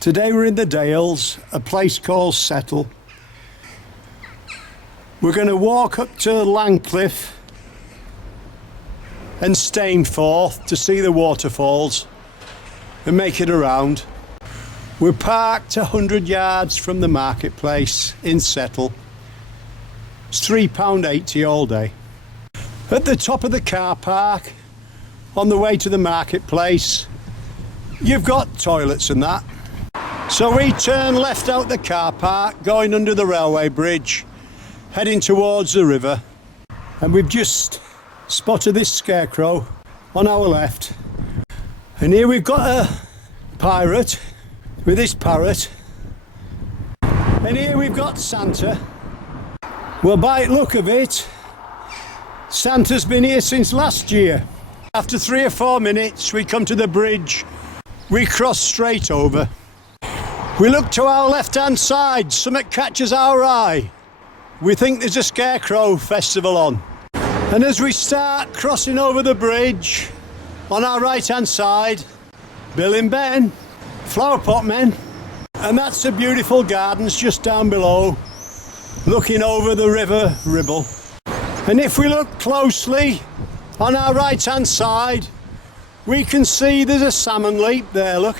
Today we're in the Dales, a place called Settle. We're going to walk up to Langcliffe and Stainforth to see the waterfalls and make it around. We're parked 100 yards from the marketplace in Settle. It's £3.80 all day. At the top of the car park, on the way to the marketplace, you've got toilets and that. So we turn left out the car park, going under the railway bridge, heading towards the river. And we've just spotted this scarecrow on our left. And here we've got a pirate with his parrot. And here we've got Santa. Well, by the look of it, Santa's been here since last year. After 3 or 4 minutes, we come to the bridge. We cross straight over. We look to our left-hand side, something catches our eye. We think there's a scarecrow festival on. And as we start crossing over the bridge, on our right-hand side, Bill and Ben, flower pot men, and that's the beautiful gardens just down below, looking over the River Ribble. And if we look closely, on our right-hand side, we can see there's a salmon leap there, look.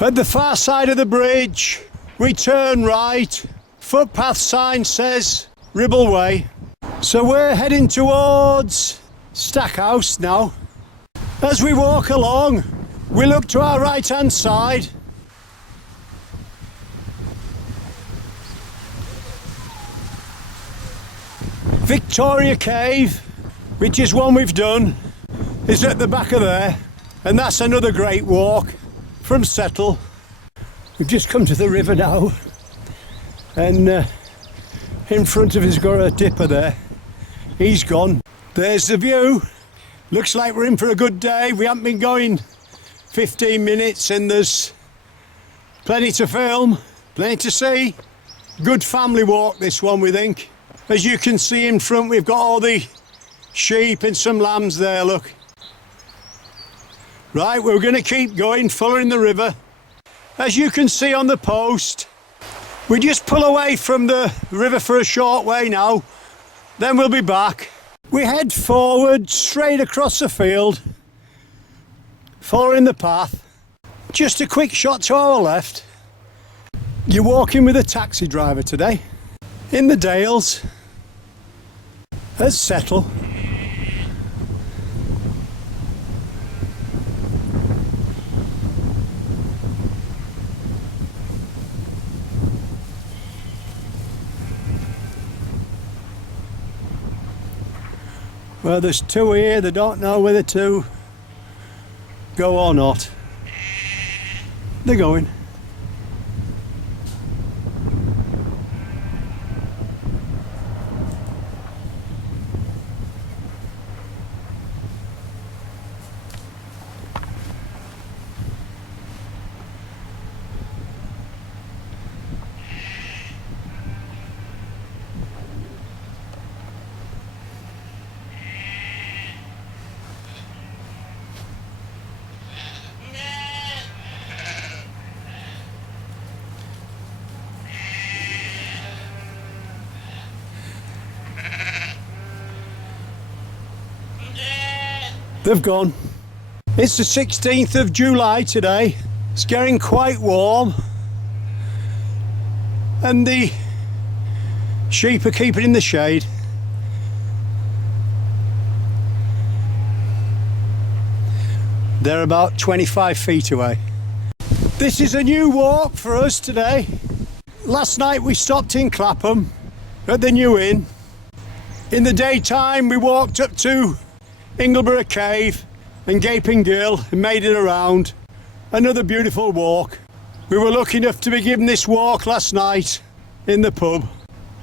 At the far side of the bridge, we turn right. Footpath sign says Ribble Way. So we're heading towards Stackhouse now. As we walk along, we look to our right-hand side. Victoria Cave, which is one we've done, is at the back of there. And that's another great walk from Settle. We've just come to the river now, and in front of us got a dipper there. He's gone. There's the view. Looks like we're in for a good day. We haven't been going 15 minutes and there's plenty to film, plenty to see. Good family walk, this one, we think. As you can see in front, we've got all the sheep and some lambs there, look. Right, we're going to keep going, following the river. As you can see on the post, we just pull away from the river for a short way now, then we'll be back. We head forward, straight across the field, following the path. Just a quick shot to our left. You're walking with a taxi driver today, in the Dales, at Settle. Well, there's two here, they don't know whether to go or not. They're going. They've gone. It's the 16th of July today. It's getting quite warm. And the sheep are keeping in the shade. They're about 25 feet away. This is a new walk for us today. Last night we stopped in Clapham at the New Inn. In the daytime we walked up to Ingleborough Cave and Gaping Gill and made it around. Another beautiful walk. We were lucky enough to be given this walk last night in the pub.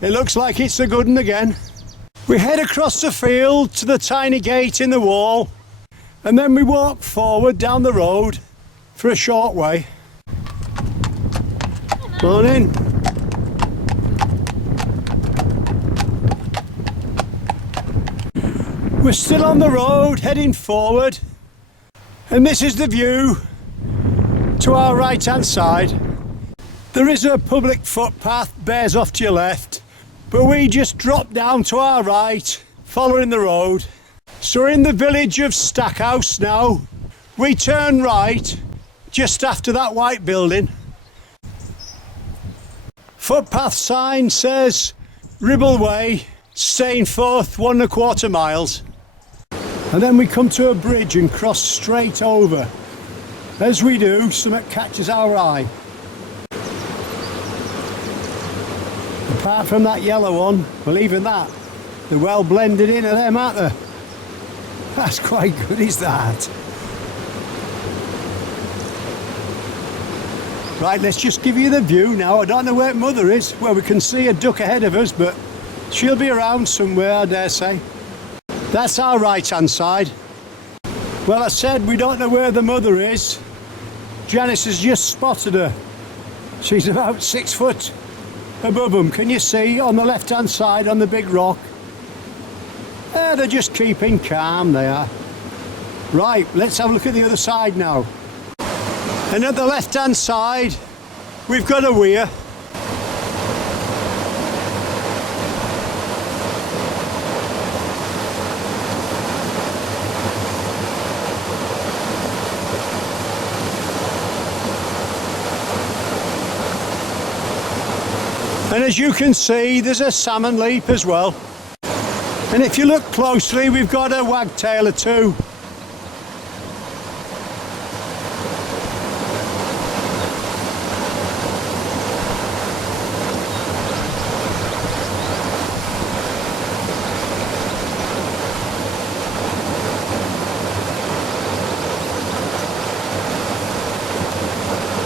It looks like it's a good one again. We head across the field to the tiny gate in the wall, and then we walk forward down the road for a short way. Morning. We're still on the road, heading forward, and this is the view To our right hand side, there is a public footpath, bears off to your left, but we just drop down to our right, following the road. So we're in the village of Stackhouse now. We turn right, just after that white building. Footpath sign says Ribble Way, Stainforth, 1¼ miles. And then we come to a bridge and cross straight over. As we do, something catches our eye. Apart from that yellow one, well, even that, they're well blended into them, aren't they? That's quite good, is that? Right, let's just give you the view now. I don't know where Mother is. Well, we can see a duck ahead of us, but she'll be around somewhere, I dare say. That's our right-hand side. Well, I said we don't know where the Mother is. Janice has just spotted her. She's about 6 foot above them. Can you see on the left-hand side on the big rock? They're just keeping calm, they are. Right, let's have a look at the other side now. And at the left-hand side, we've got a weir. And as you can see, there's a salmon leap as well. And if you look closely, we've got a wagtail too.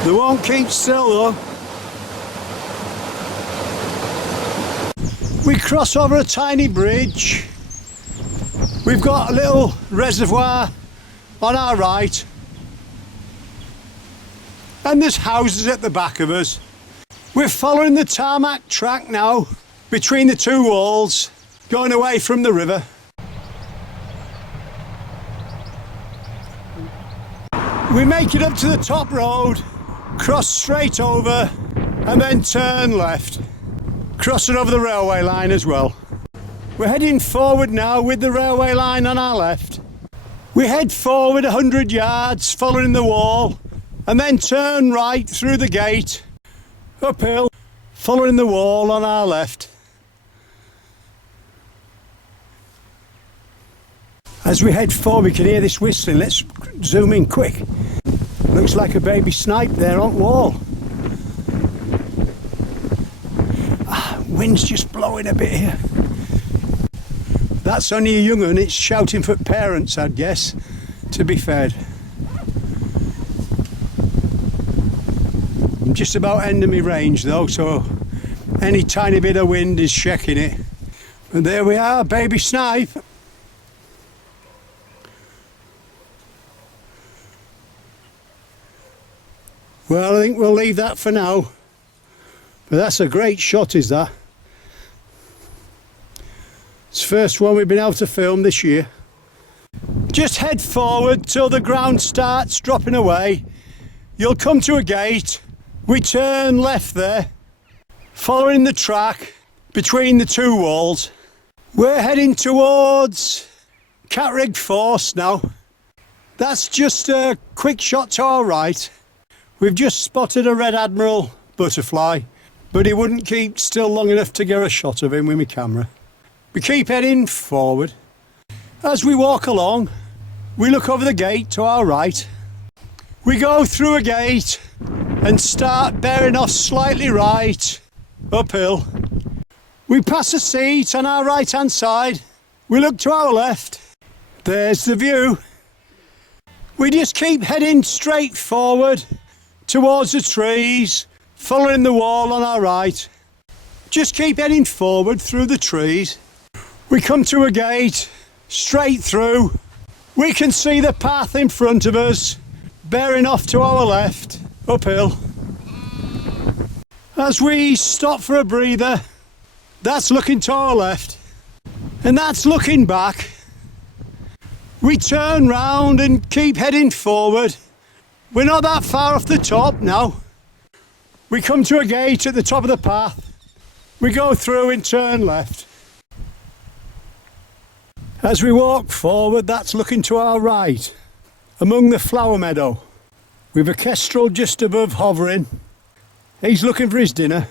They won't keep still though. We cross over a tiny bridge. We've got a little reservoir on our right. And there's houses at the back of us. We're following the tarmac track now between the two walls, going away from the river. We make it up to the top road, cross straight over and then turn left. Crossing over the railway line as well. We're heading forward now with the railway line on our left. We head forward 100 yards following the wall and then turn right through the gate, uphill, following the wall on our left. As we head forward we can hear this whistling. Let's zoom in quick. Looks like a baby snipe there on the wall. Wind's just blowing a bit here. That's only a young one, it's shouting for parents, I'd guess, to be fed. I'm just about ending my range though, so any tiny bit of wind is shaking it. And there we are, baby snipe. Well, I think we'll leave that for now. But that's a great shot, is that? It's the first one we've been able to film this year. Just head forward till the ground starts dropping away. You'll come to a gate. We turn left there, following the track between the two walls. We're heading towards Catrigg Force now. That's just a quick shot to our right. We've just spotted a red admiral butterfly, but he wouldn't keep still long enough to get a shot of him with my camera. We keep heading forward. As we walk along, we look over the gate to our right. We go through a gate and start bearing off slightly right, uphill. We pass a seat on our right hand side. We look to our left. There's the view. We just keep heading straight forward towards the trees, following the wall on our right. Just keep heading forward through the trees. We come to a gate, straight through. We can see the path in front of us, bearing off to our left, uphill. As we stop for a breather, that's looking to our left, and that's looking back. We turn round and keep heading forward. We're not that far off the top now. We come to a gate at the top of the path. We go through and turn left. As we walk forward, that's looking to our right, among the flower meadow. We've a kestrel just above hovering. He's looking for his dinner.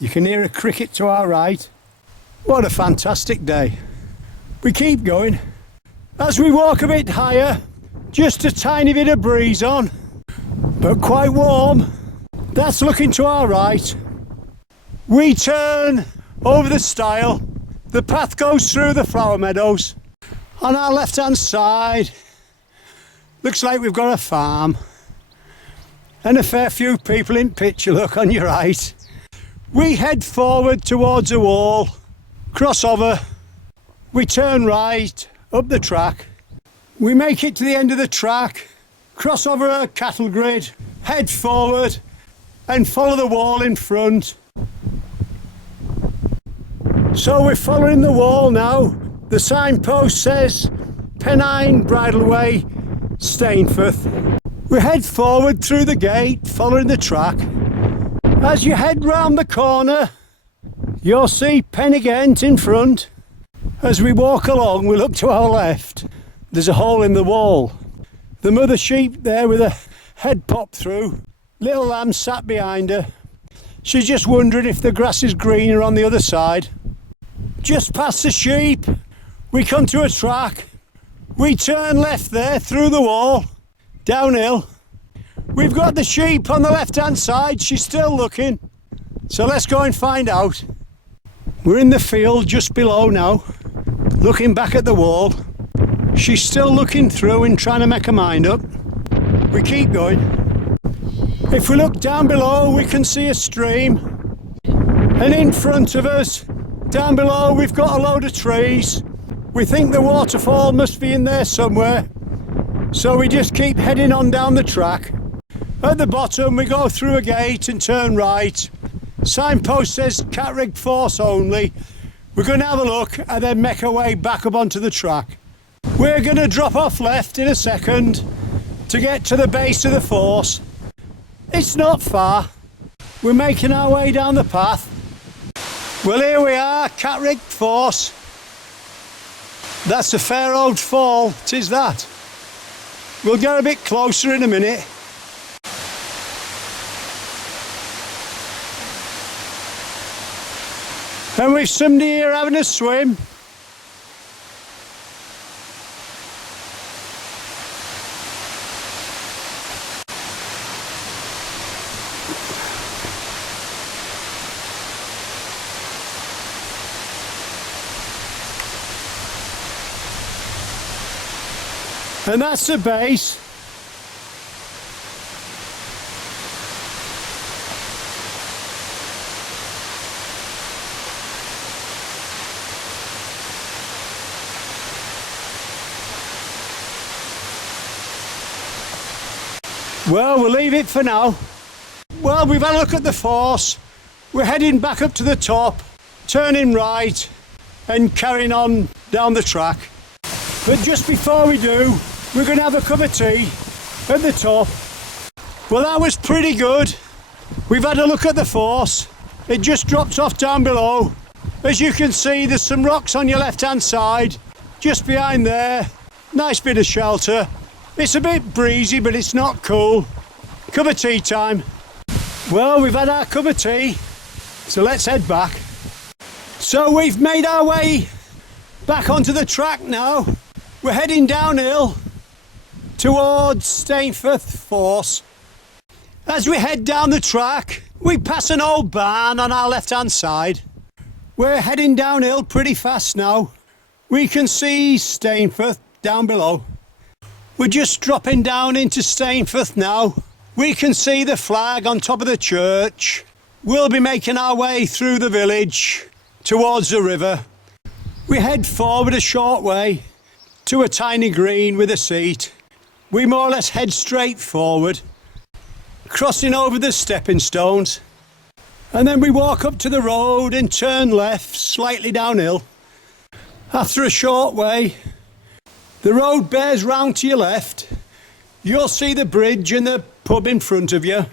You can hear a cricket to our right. What a fantastic day. We keep going. As we walk a bit higher, just a tiny bit of breeze on, but quite warm. That's looking to our right. We turn over the stile. The path goes through the flower meadows. On our left hand side, looks like we've got a farm. And a fair few people in picture, look on your right. We head forward towards a wall, cross over. We turn right, up the track. We make it to the end of the track, cross over a cattle grid, head forward and follow the wall in front. So we're following the wall now. The signpost says Pennine Bridle Way, Stainforth. We head forward through the gate, following the track. As you head round the corner, you'll see Pennigent in front. As we walk along, we look to our left. There's a hole in the wall. The mother sheep there with a head popped through. Little lamb sat behind her. She's just wondering if the grass is greener on the other side. Just past the sheep, we come to a track. We turn left there through the wall, downhill. We've got the sheep on the left hand side. She's still looking. So let's go and find out. We're in the field just below now, looking back at the wall. She's still looking through and trying to make her mind up. We keep going. If we look down below, we can see a stream. And in front of us, down below, we've got a load of trees. We think the waterfall must be in there somewhere. So we just keep heading on down the track. At the bottom, we go through a gate and turn right. Signpost says Catrigg Force only. We're going to have a look and then make our way back up onto the track. We're going to drop off left in a second to get to the base of the force. It's not far. We're making our way down the path. Well, here we are, Catrigg Force. That's a fair old fall, 'tis that. We'll get a bit closer in a minute. And we've somebody here having a swim. And that's the base. Well, we'll leave it for now. Well, we've had a look at the force. We're heading back up to the top, turning right and carrying on down the track. But just before we do, we're going to have a cup of tea at the top. Well, that was pretty good. We've had a look at the force. It just drops off down below. As you can see, there's some rocks on your left hand side, just behind there. Nice bit of shelter. It's a bit breezy, but it's not cool. Cup of tea time. Well, we've had our cup of tea, so let's head back. So we've made our way back onto the track now. We're heading downhill towards Stainforth Force. As we head down the track, we pass an old barn on our left hand side. We're heading downhill pretty fast now. We can see Stainforth down below. We're just dropping down into Stainforth now. We can see the flag on top of the church. We'll be making our way through the village towards the river. We head forward a short way to a tiny green with a seat. We more or less head straight forward, crossing over the stepping stones. And then we walk up to the road and turn left, slightly downhill. After a short way, the road bears round to your left You'll see the bridge and the pub in front of you.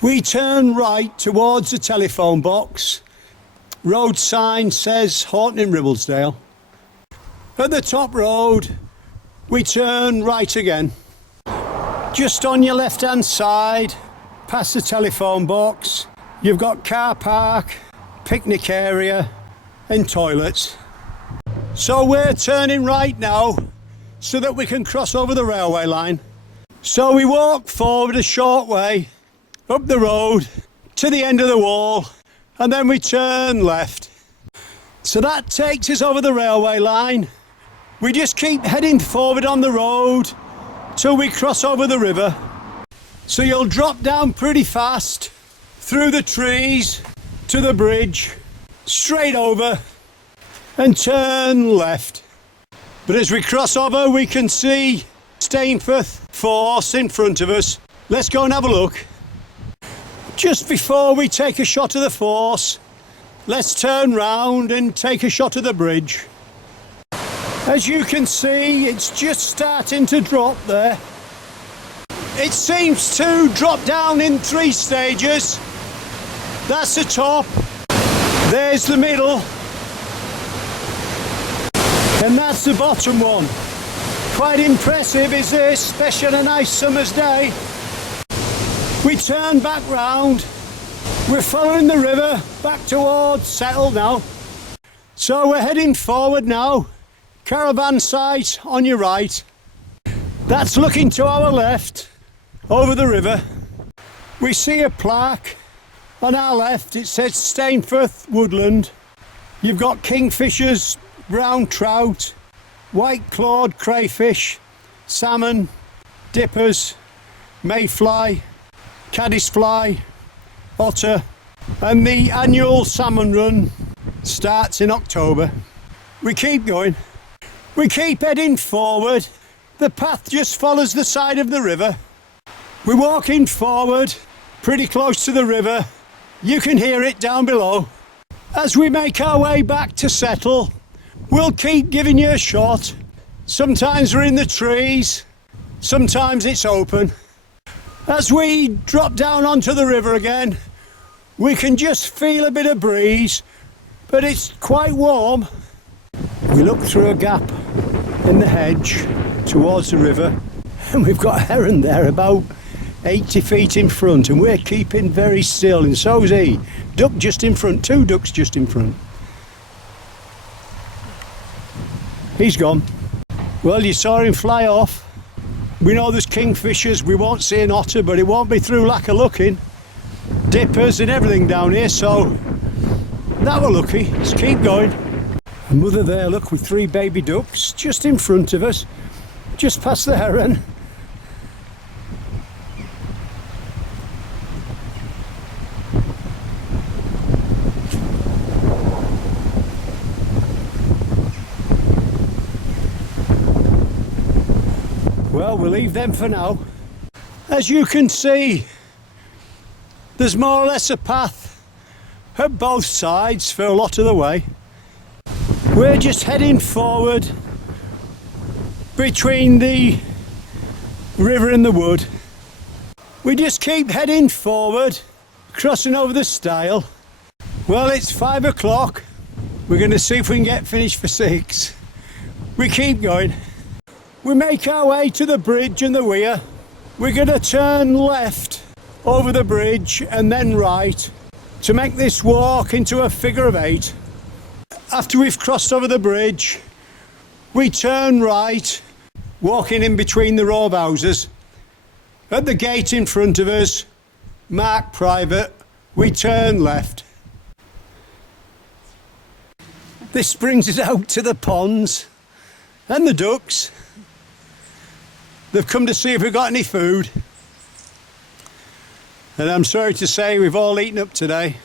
We turn right towards the telephone box. Road sign says Horton in Ribblesdale. At the top road, we turn right again. Just on your left hand side, past the telephone box, you've got car park, picnic area and toilets. So we're turning right now so that we can cross over the railway line. So we walk forward a short way up the road to the end of the wall and then we turn left. So that takes us over the railway line. We just keep heading forward on the road till we cross over the river. So you'll drop down pretty fast through the trees to the bridge, straight over and turn left. But as we cross over we can see Stainforth Force in front of us. Let's go and have a look. Just before we take a shot of the force, let's turn round and take a shot of the bridge. As you can see, it's just starting to drop there. It seems to drop down in 3 stages. That's the top, there's the middle, and that's the bottom one. Quite impressive, is this, especially on a nice summer's day. We turn back round. We're following the river back towards Settle now. So we're heading forward now. Caravan site on your right. That's looking to our left over the river. We see a plaque on our left. It says Stainforth Woodland. You've got kingfishers, brown trout, white clawed crayfish, salmon, dippers, mayfly, caddisfly, otter, and the annual salmon run starts in October. We keep going. We keep heading forward. The path just follows the side of the river. We're walking forward, pretty close to the river. You can hear it down below. As we make our way back to Settle, we'll keep giving you a shot. Sometimes we're in the trees, sometimes it's open. As we drop down onto the river again, we can just feel a bit of breeze, but it's quite warm. We look through a gap in the hedge towards the river, and we've got a heron there about 80 feet in front, and we're keeping very still, and so's he. Duck just in front, 2 ducks just in front. He's gone. Well, you saw him fly off. We know there's kingfishers, we won't see an otter, but it won't be through lack of looking. Dippers and everything down here, so that we're lucky. Let's keep going. A mother there, look, with 3 baby ducks just in front of us, just past the heron. Well, we'll leave them for now. As you can see, there's more or less a path at both sides for a lot of the way. We're just heading forward between the river and the wood. We just keep heading forward, crossing over the stile. Well, it's 5 o'clock. We're going to see if we can get finished for 6. We keep going. We make our way to the bridge and the weir. We're going to turn left over the bridge and then right to make this walk into a figure of 8. After we've crossed over the bridge, we turn right, walking in between the row of houses. At the gate in front of us, marked private, we turn left. This brings us out to the ponds and the ducks. They've come to see if we've got any food. And I'm sorry to say we've all eaten up today.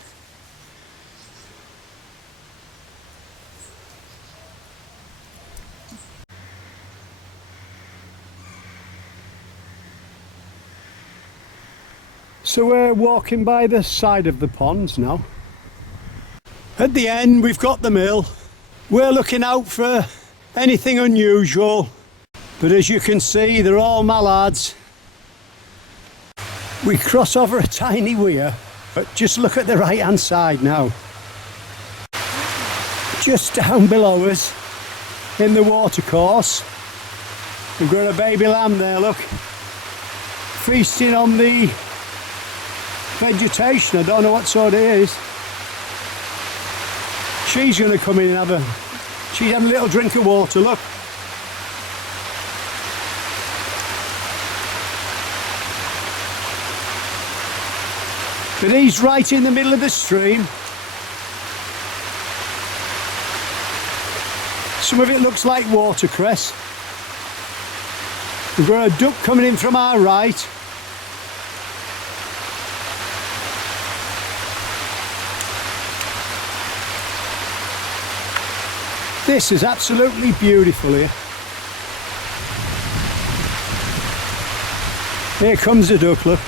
So we're walking by the side of the ponds now. At the end we've got the mill. We're looking out for anything unusual, but as you can see, they're all mallards. We cross over a tiny weir, but just look at the right hand side now. Just down below us in the watercourse, we've got a baby lamb there, look, feasting on the vegetation. I don't know what sort it is. She's going to come in and she's having a little drink of water, look. But he's right in the middle of the stream. Some of it looks like watercress. We've got a duck coming in from our right. This is absolutely beautiful here. Here comes the duck, look.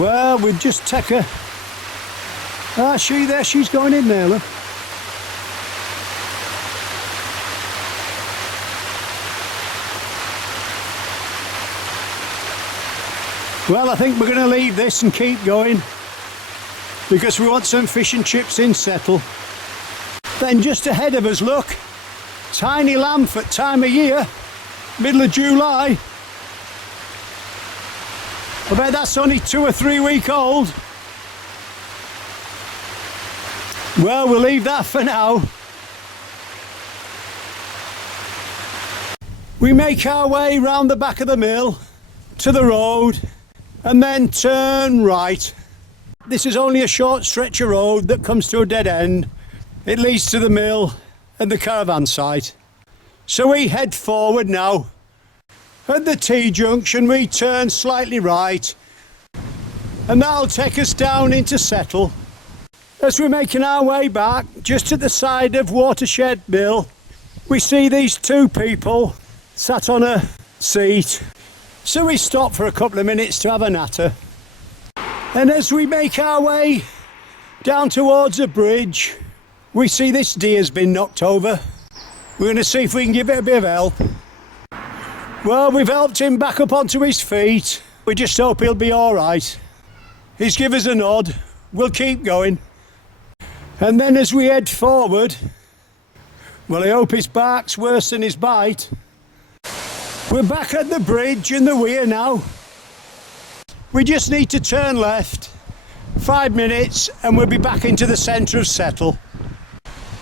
Well, we'll just take her. Ah, she's going in there, look. Well, I think we're going to leave this and keep going because we want some fish and chips in Settle. Then just ahead of us, look, tiny lamb for time of year, middle of July. I bet that's only 2 or 3 weeks old. Well, we'll leave that for now. We make our way round the back of the mill to the road and then turn right. This is only a short stretch of road that comes to a dead end. It leads to the mill and the caravan site. So we head forward now. At the T-junction we turn slightly right and that'll take us down into Settle. As we're making our way back, just at the side of Watershed Mill, we see these 2 people sat on a seat. So we stop for a couple of minutes to have a natter. And as we make our way down towards a bridge, we see this deer's been knocked over. We're going to see if we can give it a bit of help. Well, we've helped him back up onto his feet. We just hope he'll be all right. He's given us a nod. We'll keep going. And then as we head forward, well, I hope his bark's worse than his bite. We're back at the bridge and the weir now. We just need to turn left, 5 minutes, and we'll be back into the centre of Settle.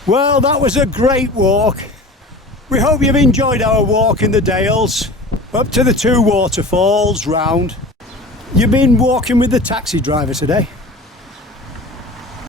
Well, that was a great walk. We hope you've enjoyed our walk in the Dales, up to the 2 waterfalls round. You've been walking with the taxi driver today?